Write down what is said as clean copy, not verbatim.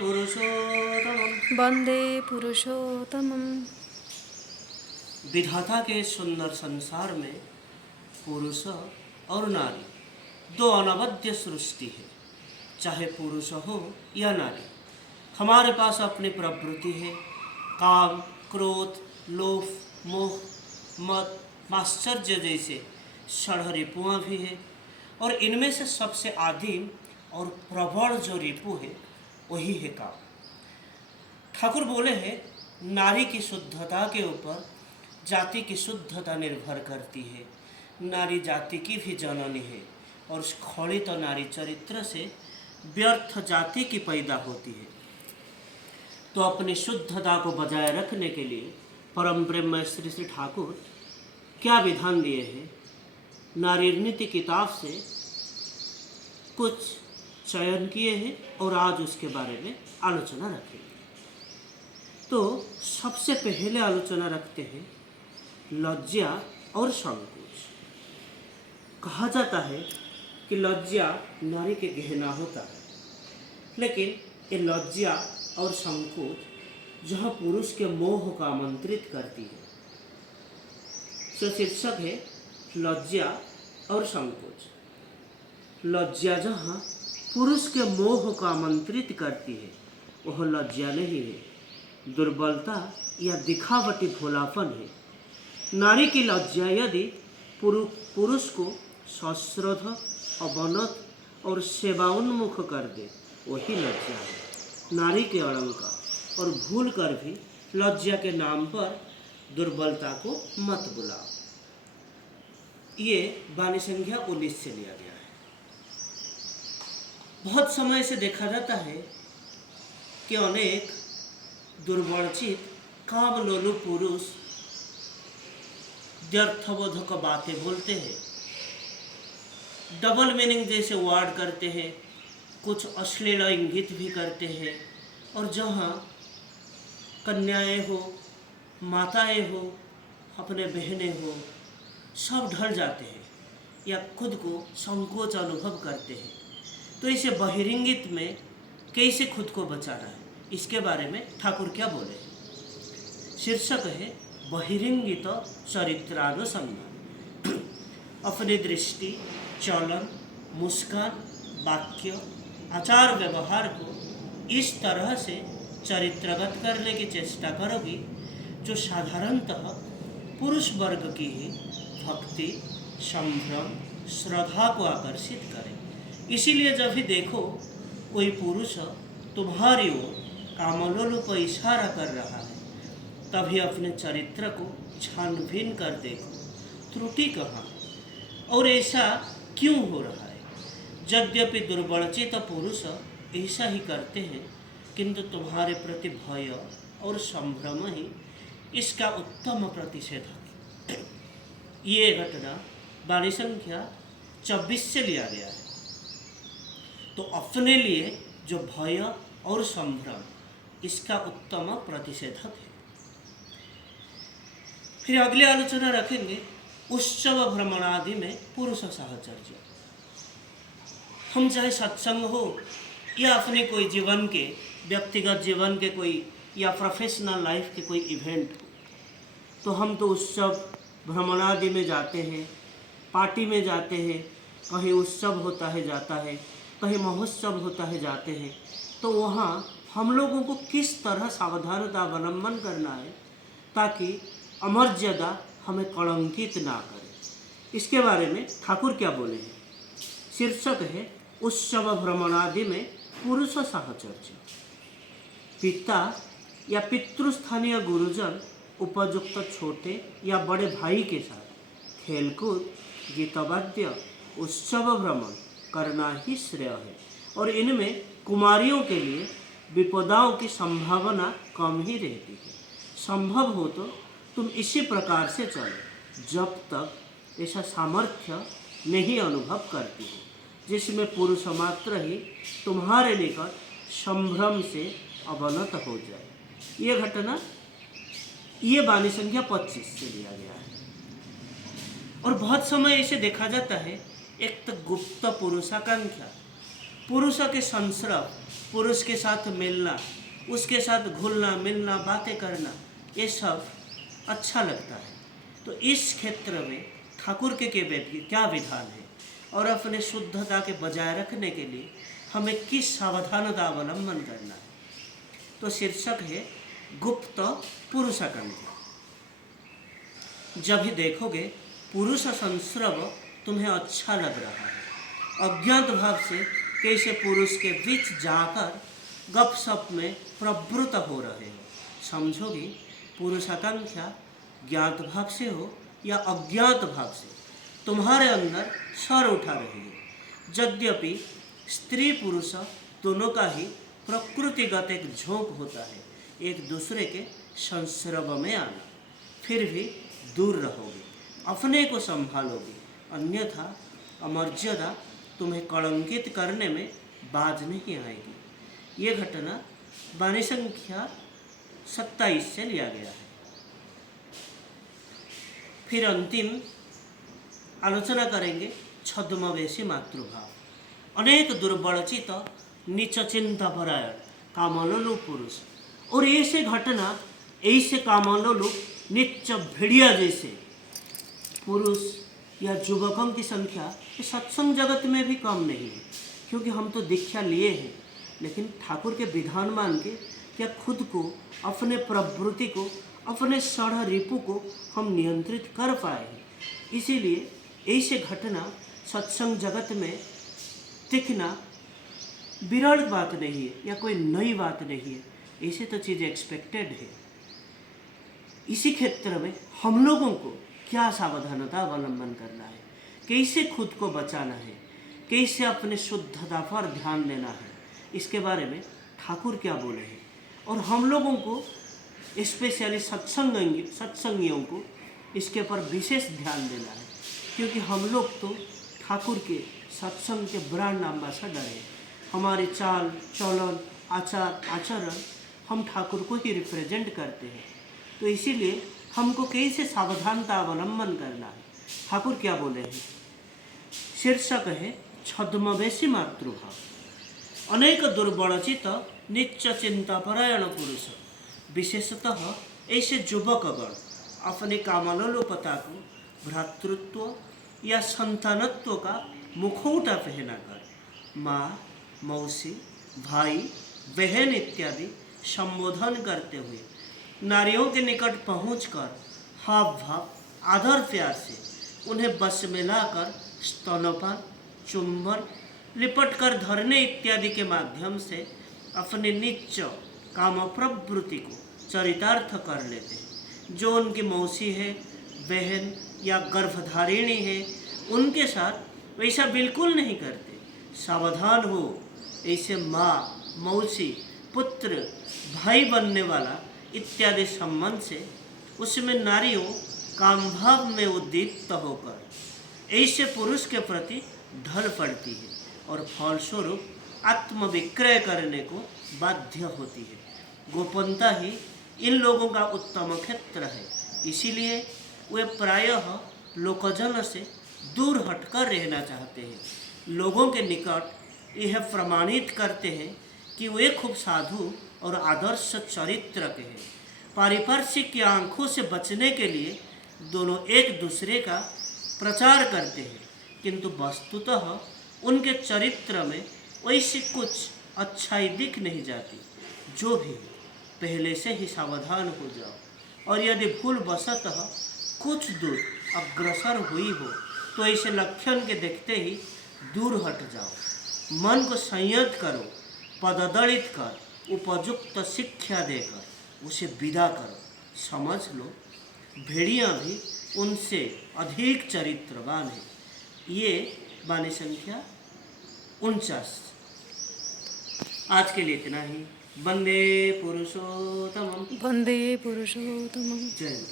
पुरुषोत्तमम्। वंदे पुरुषोत्तमम्। विधाता के सुंदर संसार में पुरुष और नारी दो अनवद्य सृष्टि है। चाहे पुरुष हो या नारी, हमारे पास अपनी प्रवृत्ति है। काम, क्रोध, लोभ, मोह, मद, माश्चर्य जैसे षढ़ रिपुआं भी है, और इनमें से सबसे आदिम और प्रबल जो रिपु है वही है काम। ठाकुर बोले हैं, नारी की शुद्धता के ऊपर जाति की शुद्धता निर्भर करती है। नारी जाति की भी जननी है, और स्खलित नारी चरित्र से व्यर्थ जाति की पैदा होती है। तो अपनी शुद्धता को बजाय रखने के लिए परम ब्रह्म श्री श्री ठाकुर क्या विधान दिए हैं, नारी नीति किताब से कुछ चयन किए हैं और आज उसके बारे में आलोचना रखेंगे। तो सबसे पहले आलोचना रखते हैं लज्जा और संकोच। कहा जाता है कि लज्जा नारी के गहना होता है, लेकिन ये लज्जा और संकोच जहाँ पुरुष के मोह को आमंत्रित करती है। तो शीर्षक है लज्जा और संकोच। लज्जा जहाँ पुरुष के मोह को आमंत्रित करती है वह लज्जा नहीं है, दुर्बलता या दिखावटी भोलापन है। नारी की लज्जा यदि पुरुष को सश्रद्ध, अवनत और सेवाउन्मुख कर दे वही लज्जा है। नारी के अलंकार और भूल कर भी लज्जा के नाम पर दुर्बलता को मत बुलाओ। ये वाणी संख्या 19 से लिया गया है। बहुत समय से देखा जाता है कि अनेक दुर्वर्चित कामलोलु पुरुष व्यर्थबोधक बातें बोलते हैं, डबल मीनिंग जैसे वर्ड करते हैं, कुछ अश्लील इंगित भी करते हैं, और जहाँ कन्याएं हो, माताएं हो, अपने बहनें हो, सब ढल जाते हैं या खुद को संकोच अनुभव करते हैं। तो इसे बहिरंगित में कैसे खुद को बचाना है, इसके बारे में ठाकुर क्या बोले। शीर्षक है बहिरंगित चरित्रानुसंधान। अपनी दृष्टि, चलन, मुस्कान, वाक्य, आचार व्यवहार को इस तरह से चरित्रगत करने की चेष्टा करोगी जो साधारणतः पुरुष वर्ग की ही भक्ति, संभ्रम, श्रद्धा को आकर्षित करे। इसीलिए जब भी देखो कोई पुरुष तुम्हारी ओर कामलोलु पर इशारा कर रहा है, तभी अपने चरित्र को छानबीन कर देखो, त्रुटि कहाँ है और ऐसा क्यों हो रहा है। यद्यपि दुर्वर्चित पुरुष ऐसा ही करते हैं, किंतु तुम्हारे प्रति भय और संभ्रम ही इसका उत्तम प्रतिषेधक है। ये घटना वाणी संख्या 26 से लिया गया है। तो अपने लिए जो भय और संभ्रम, इसका उत्तम प्रतिषेधक है। फिर अगली आलोचना रखेंगे उत्सव भ्रमणादि में पुरुष साहचर्य। हम चाहे सत्संग हो या अपने कोई जीवन के, व्यक्तिगत जीवन के कोई या प्रोफेशनल लाइफ के कोई इवेंट हो, तो हम तो उत्सव भ्रमणादि में जाते हैं, पार्टी में जाते हैं, कहीं उत्सव होता है जाता है, कहीं महोत्सव होता है जाते हैं। तो वहाँ हम लोगों को किस तरह सावधानता अवलंबन करना है ताकि अमर्यादा हमें कलंकित ना करे, इसके बारे में ठाकुर क्या बोले हैं। शीर्षक है उत्सव भ्रमणादि में पुरुष साहचर्य। पिता या पितृस्थानीय गुरुजन उपयुक्त छोटे या बड़े भाई के साथ खेलकूद, गीतवाद्य, उत्सव भ्रमण करना ही श्रेय है, और इनमें कुमारियों के लिए विपदाओं की संभावना कम ही रहती है। संभव हो तो तुम इसी प्रकार से चलो जब तक ऐसा सामर्थ्य नहीं अनुभव करती हो जिसमें पुरुष मात्र ही तुम्हारे निकट संभ्रम से अवनत हो जाए। ये घटना ये वाणी संख्या 25 से लिया गया है। और बहुत समय इसे देखा जाता है, एक तो गुप्त पुरुषाकांक्षा पुरुष के संसर्ग, पुरुष के साथ मिलना, उसके साथ घुलना मिलना, बातें करना, ये सब अच्छा लगता है। तो इस क्षेत्र में ठाकुर के क्या विधान है और अपने शुद्धता के बजाय रखने के लिए हमें किस सावधानता अवलंबन करना है। तो शीर्षक है गुप्त पुरुषाकांक्षा। जब भी देखोगे पुरुष संस्रव तुम्हें अच्छा लग रहा है, अज्ञात भाव से कैसे पुरुष के बीच जाकर गपशप में प्रवृत्त हो रहे हो, समझोगे पुरुषाकांक्षा ज्ञात भाव से हो या अज्ञात भाव से तुम्हारे अंदर सर उठा रही है। यद्यपि स्त्री पुरुष दोनों का ही प्रकृतिगत एक झोंक होता है एक दूसरे के संसर्ग में आना, फिर भी दूर रहोगे, अपने को संभालोगे, अन्यथा अमर्यादा तुम्हें कलंकित करने में बाज नहीं आएगी। ये घटना वाणी संख्या 27 से लिया गया है। फिर अंतिम आलोचना करेंगे छद्मवेशी मातृभाव। अनेक दुर्बलचित नीच चिंता परायण कामलोलु पुरुष, और ऐसे घटना, ऐसे कामलोलु नीच भेड़िया जैसे पुरुष या युवकों की संख्या इस सत्संग जगत में भी कम नहीं है। क्योंकि हम तो दीक्षा लिए हैं, लेकिन ठाकुर के विधान मान के क्या खुद को, अपने प्रवृत्ति को, अपने षढ़ रिपु को हम नियंत्रित कर पाए हैं। इसीलिए ऐसे घटना सत्संग जगत में दिखना विरल बात नहीं है या कोई नई बात नहीं है, ऐसे तो चीज़ एक्सपेक्टेड है। इसी क्षेत्र में हम लोगों को क्या सावधानता अवलंबन करना है, कैसे खुद को बचाना है, कैसे अपने शुद्धता पर ध्यान देना है, इसके बारे में ठाकुर क्या बोले हैं। और हम लोगों को स्पेशली सत्संगियों को इसके पर विशेष ध्यान देना है, क्योंकि हम लोग तो ठाकुर के सत्संग के ब्रांड एम्बेसडर हैं। हमारे चाल चलन आचार आचरण हम ठाकुर को ही रिप्रेजेंट करते हैं। तो इसीलिए हमको कैसे सावधानता अवलंबन करना है, ठाकुर क्या बोले हैं। शीर्षक है छद्मवेशी मातृभाव। अनेक दुर्बलचित नीच चिंतापरायण पुरुष, विशेषतः ऐसे युवकगण अपने कामलोलुपता को भ्रातृत्व या संतानत्व का मुखौटा पहनाकर माँ, मौसी, भाई, बहन इत्यादि संबोधन करते हुए नारियों के निकट पहुंचकर हाव भाव आदर प्यार से उन्हें बस में लाकर स्तनपान, चुंबन, लिपट कर धरने इत्यादि के माध्यम से अपने नीच काम प्रवृत्ति को चरितार्थ कर लेते हैं। जो उनकी मौसी है, बहन या गर्भधारिणी है, उनके साथ वैसा बिल्कुल नहीं करते। सावधान हो, ऐसे माँ, मौसी, पुत्र, भाई बनने वाला इत्यादि संबंध से उसमें नारियों काम भाव में उद्दीप्त होकर ऐसे पुरुष के प्रति ढल पड़ती है और फलस्वरूप आत्मविक्रय करने को बाध्य होती है। गोपनता ही इन लोगों का उत्तम क्षेत्र है, इसीलिए वे प्रायः लोकजन से दूर हटकर रहना चाहते हैं। लोगों के निकट यह प्रमाणित करते हैं कि वे खूब साधु और आदर्श चरित्र के हैं। पारिपार्श्विक की आंखों से बचने के लिए दोनों एक दूसरे का प्रचार करते हैं, किंतु वस्तुतः उनके चरित्र में वैसी कुछ अच्छाई दिख नहीं जाती। जो भी पहले से ही सावधान हो जाओ, और यदि भूल वशतः कुछ दूर अग्रसर हुई हो तो ऐसे लक्षण के देखते ही दूर हट जाओ। मन को संयत करो, पददलित कर, उपयुक्त शिक्षा देकर उसे विदा करो। समझ लो भेड़ियाँ भी उनसे अधिक चरित्रवान है। ये वाणी संख्या 49। आज के लिए इतना ही। वंदे पुरुषोत्तमम्। वन्दे पुरुषोत्तमं। जय